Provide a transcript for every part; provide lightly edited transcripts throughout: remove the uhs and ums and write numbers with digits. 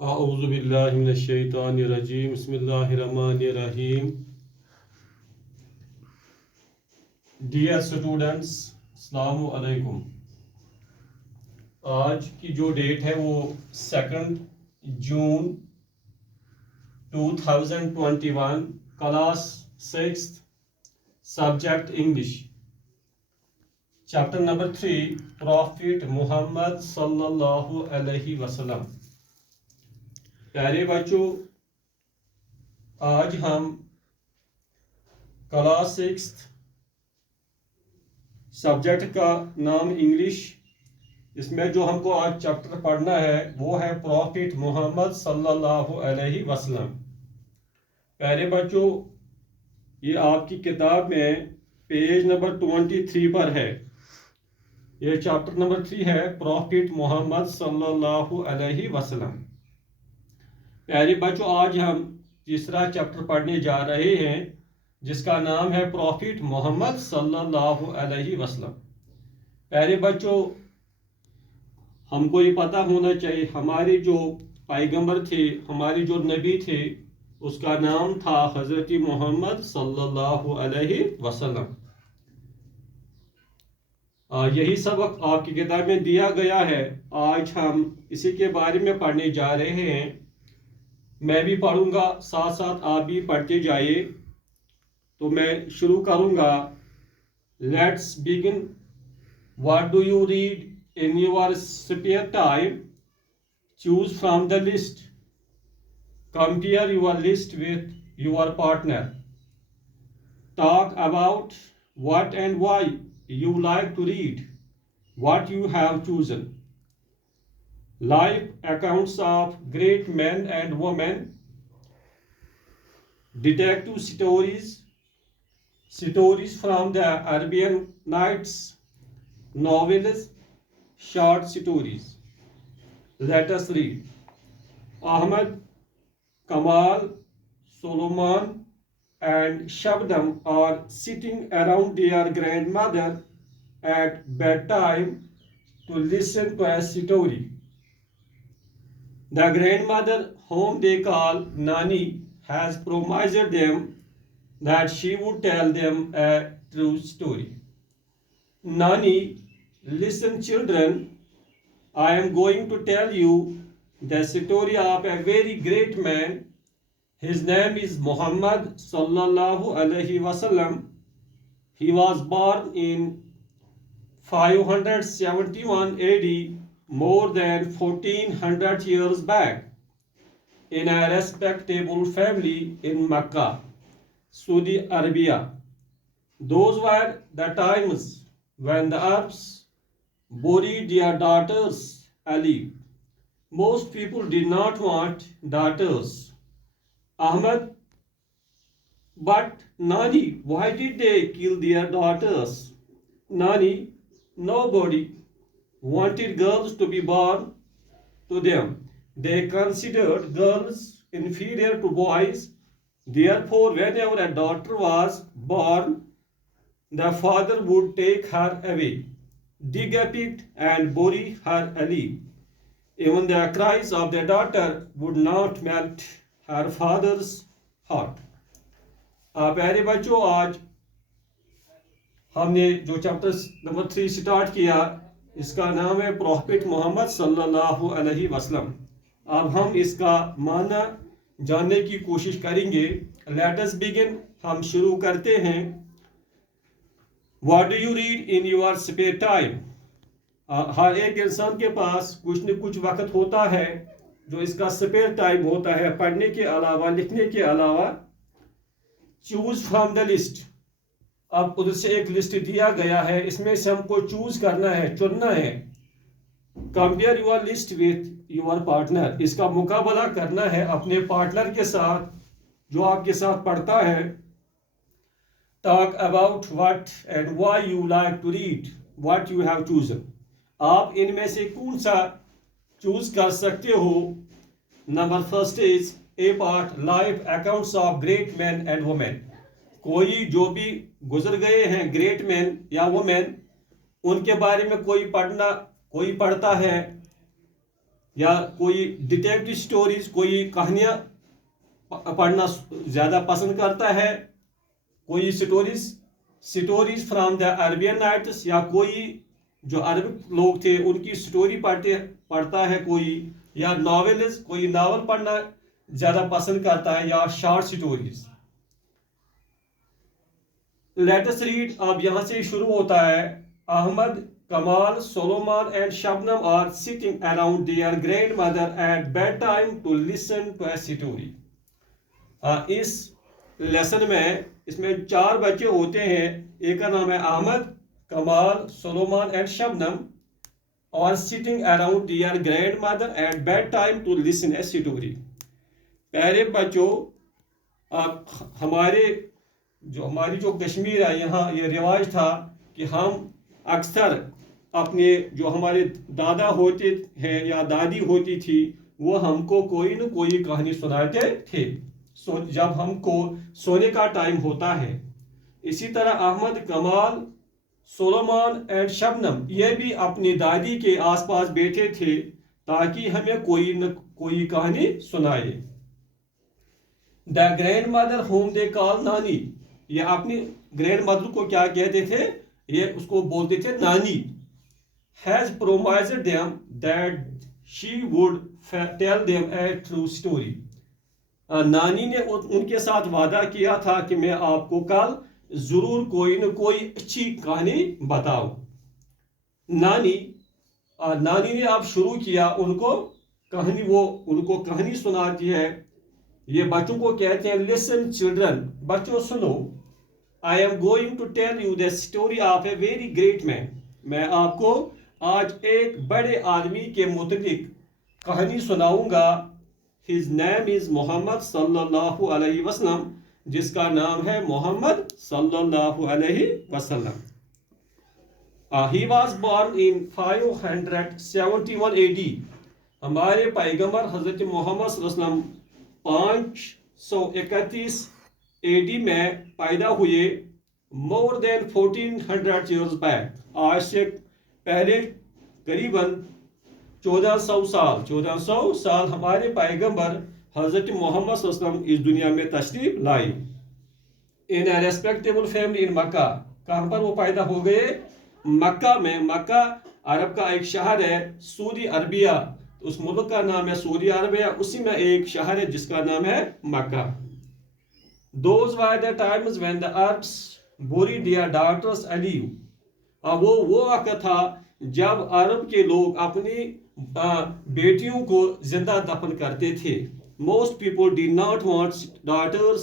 اعوذ باللہ من الشیطان الرجیم بسم اللہ الرحمن الرحیم. ڈیئر اسٹوڈنٹس، السلام علیکم. آج کی جو ڈیٹ ہے وہ 2 June 2021، class 6، subject English, chapter number 3، prophet Muhammad صلی اللہ علیہ وسلم. پیارے بچوں، آج ہم کلاس 6 سبجیکٹ کا نام انگلش، اس میں جو ہم کو آج چیپٹر پڑھنا ہے وہ ہے پروفیٹ محمد صلی اللہ علیہ وسلم. پیارے بچوں، یہ آپ کی کتاب میں پیج نمبر 23 پر ہے. یہ چیپٹر نمبر 3 ہے پروفیٹ محمد صلی اللہ علیہ وسلم. پیارے بچوں، آج ہم تیسرا چیپٹر پڑھنے جا رہے ہیں جس کا نام ہے پروفیٹ محمد صلی اللہ علیہ وسلم. پیارے بچوں، ہم کو یہ پتہ ہونا چاہیے ہمارے جو پیغمبر تھے، ہمارے جو نبی تھے، اس کا نام تھا حضرت محمد صلی اللہ علیہ وسلم. یہی سبق آپ کی کتاب میں دیا گیا ہے. آج ہم اسی کے بارے میں پڑھنے جا رہے ہیں. میں بھی پڑھوں گا، ساتھ ساتھ آپ بھی پڑھتے جائیے. تو میں شروع کروں گا. Let's begin. What do you read in your spare time? Choose from the list. Compare your list with your partner. Talk about what and why you like to read what you have chosen. Life accounts of great men and women, detective stories, stories from the Arabian Nights, novels, short stories. Let us read. Ahmed, Kamal, Solomon, and Shabnam are sitting around their grandmother at bedtime to listen to a story. The grandmother, whom they call Nani, has promised them that she would tell them a true story. Nani, listen children, I am going to tell you the story of a very great man. His name is Muhammad sallallahu alaihi wasallam. He was born in 571 AD, more than 1400 years back, in a respectable family in Mecca, Saudi Arabia. Those were the times when the Arabs buried their daughters alive. Most people did not want daughters. Ahmed, but Nani, why did they kill their daughters? Nani, nobody wanted girls to be born to them. They considered girls inferior to boys. Therefore, whenever a daughter was born, the father would take her away, dig a pit, and bury her alive. Even the cries of the daughter would not melt her father's heart. پیارے بچوں، آج ہم نے جو chapter number 3 start کیا، اس کا نام ہے پروفیٹ محمد صلی اللہ علیہ وسلم. اب ہم اس کا معنی جاننے کی کوشش کریں گے. Let us begin. ہم شروع کرتے ہیں. What do you read in your spare time? ہر ایک انسان کے پاس کچھ نہ کچھ وقت ہوتا ہے جو اس کا اسپیئر ٹائم ہوتا ہے، پڑھنے کے علاوہ، لکھنے کے علاوہ. Choose from the list. اب ادھر سے ایک لسٹ دیا گیا ہے، اس میں سے ہم کو چوز کرنا ہے، چننا ہے. Compare your list with your partner. اس کا مقابلہ کرنا ہے اپنے پارٹنر کے ساتھ جو آپ کے ساتھ پڑھتا ہے. Talk about what and why you like to read what you have chosen. آپ ان میں سے کون سا چوز کر سکتے ہو. Number first is a part life accounts of great men and women. کوئی جو بھی گزر گئے ہیں گریٹ مین یا وومین، ان کے بارے میں کوئی پڑھتا ہے یا کوئی ڈیٹیکٹو سٹوریز، کوئی کہانیاں پڑھنا زیادہ پسند کرتا ہے، کوئی stories from the Arabian nights, یا کوئی جو عرب لوگ تھے ان کی سٹوری پڑھتا ہے کوئی، یا ناولز، کوئی ناول پڑھنا زیادہ پسند کرتا ہے، یا شارٹ سٹوریز. Let's read. اب یہاں سے شروع ہوتا ہے. احمد، کمال, Solomon and Shabnam are sitting around their grandmother at bedtime to listen to a story. اس لیسن میں اس میں 4 بچے ہوتے ہیں. ایک کا نام ہے احمد، کمال، سولومان اینڈ شبنم. اور sitting around their grandmother at bedtime to listen a story. پیارے بچوں، ہماری جو کشمیر ہے یہاں یہ رواج تھا کہ ہم اکثر اپنے جو ہمارے دادا ہوتے ہیں یا دادی ہوتی تھی وہ ہم کو کوئی نہ کوئی کہانی سناتے تھے جب ہم کو سونے کا ٹائم ہوتا ہے. اسی طرح احمد، کمال، سولومان اینڈ شبنم یہ بھی اپنی دادی کے آس پاس بیٹھے تھے تاکہ ہمیں کوئی نہ کوئی کہانی سنائے. دا گرینڈ مدر ہوم دے کال نانی، یہ اپنی گرینڈ مدر کو کیا کہتے تھے؟ یہ اس کو بولتے تھے نانی. has promised them that she would tell them a true story. نانی نے ان کے ساتھ وعدہ کیا تھا کہ میں آپ کو کل ضرور کوئی نہ کوئی اچھی کہانی بتاؤں. نانی نے اب شروع کیا ان کو کہانی، وہ ان کو کہانی سناتی ہے. یہ بچوں کو کہتے ہیں listen children، بچوں سنو. I am going to tell you the story of a very great man. میں آپ کو آج ایک بڑے آدمی کے متعلق کہانی سناؤں گا. His name is محمد صلی اللہ علیہ وسلم، جس کا نام ہے محمد صلی اللہ علیہ وسلم. He was born in 571 AD. ہمارے پیغمبر حضرت محمد صلی اللہ علیہ وسلم 531 AD میں پیدا ہوئے. more than 1400 years back. آج سے پہلے قریباً 1400 سال ہمارے پیغمبر حضرت محمد صلی اللہ علیہ وسلم اس دنیا میں تشریف لائے. in a respectable family in مکہ. کہاں پر وہ پیدا ہو گئے؟ مکہ میں. مکہ عرب کا ایک شہر ہے، سعودی عربیہ. اس ملک کا نام ہے سعودی عربیہ، اسی میں ایک شہر ہے جس کا نام ہے مکہ. Those were the times when the Arabs buried their daughters alive. وہ وقت تھا جب عرب کے لوگ اپنی بیٹیوں کو زندہ دفن کرتے تھے. Most people did not want daughters.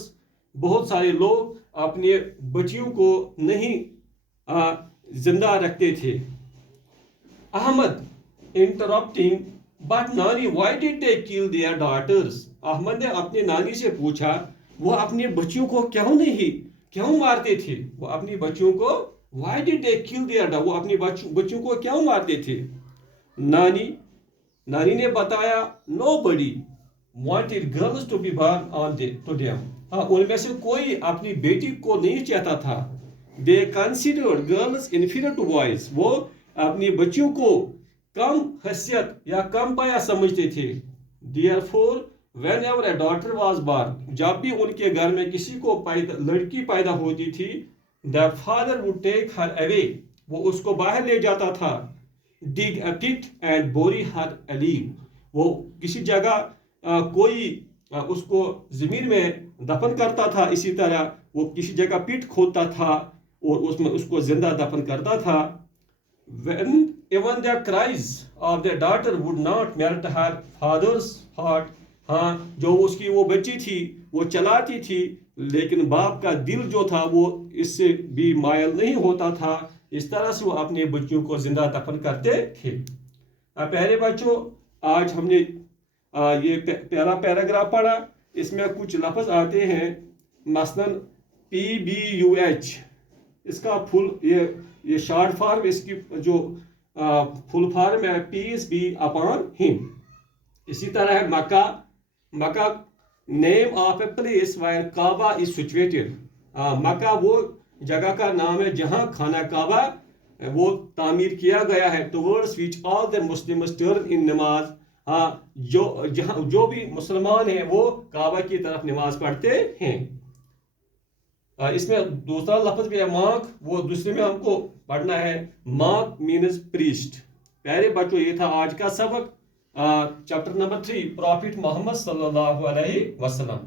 بہت سارے لوگ اپنے بچیوں کو نہیں زندہ رکھتے تھے. Ahmad interrupting, but Nani, why did they kill their daughters? Ahmad نے اپنی نانی سے پوچھا وہ اپنی بچیوں کو کیوں مارتے تھے؟ وہ اپنی بچیوں کو why did they kill their daughters؟ وہ اپنی بچیوں کو کیوں مارتے تھے؟ نانی نے بتایا nobody wanted girls to be born to them. ان میں سے کوئی اپنی بیٹی کو نہیں چاہتا تھا. They considered girls inferior to boys. وہ اپنی بچیوں کو کم حیثیت یا کم پایا سمجھتے تھے. Therefore, whenever a daughter was born, جب بھی ان کے گھر میں کسی کو لڑکی پیدا ہوتی تھی, the father would take her away. وہ اس کو باہر لے جاتا تھا. Dig a pit and bury her alive. وہ کسی جگہ کوئی اس کو زمین میں دفن کرتا تھا. اسی طرح وہ کسی جگہ پٹ کھودتا تھا اور اس میں اس کو زندہ دفن کرتا تھا. When even the cries of the daughter would not melt her father's heart. جو اس کی وہ بچی تھی وہ چلاتی تھی لیکن باپ کا دل جو تھا وہ اس سے بھی مائل نہیں ہوتا تھا. اس طرح سے وہ اپنے بچوں کو زندہ دفن کرتے تھے. پیارے بچوں، آج ہم نے یہ پہلا پیراگراف پڑھا. اس میں کچھ لفظ آتے ہیں، مثلا PBUH، اس کا فل یہ شارٹ فارم، اس کی جو فل فارم ہے پیس بی اپان ہم. اسی طرح ہے Mecca name of a place where Kaaba is situated. Mecca وہ جگہ کا نام ہے جہاں خانہ کعبہ وہ تعمیر کیا گیا ہے. Towards which all the Muslims turn ان نماز. ہاں جو بھی مسلمان ہیں وہ کعبہ کی طرف نماز پڑھتے ہیں. اس میں دوسرا لفظ بھی ہے مارک، وہ دوسرے میں ہم کو پڑھنا ہے. Mark means priest. پیارے بچوں یہ تھا آج کا سبق، چیپٹر نمبر 3 پرافٹ محمد صلی اللہ علیہ وسلم.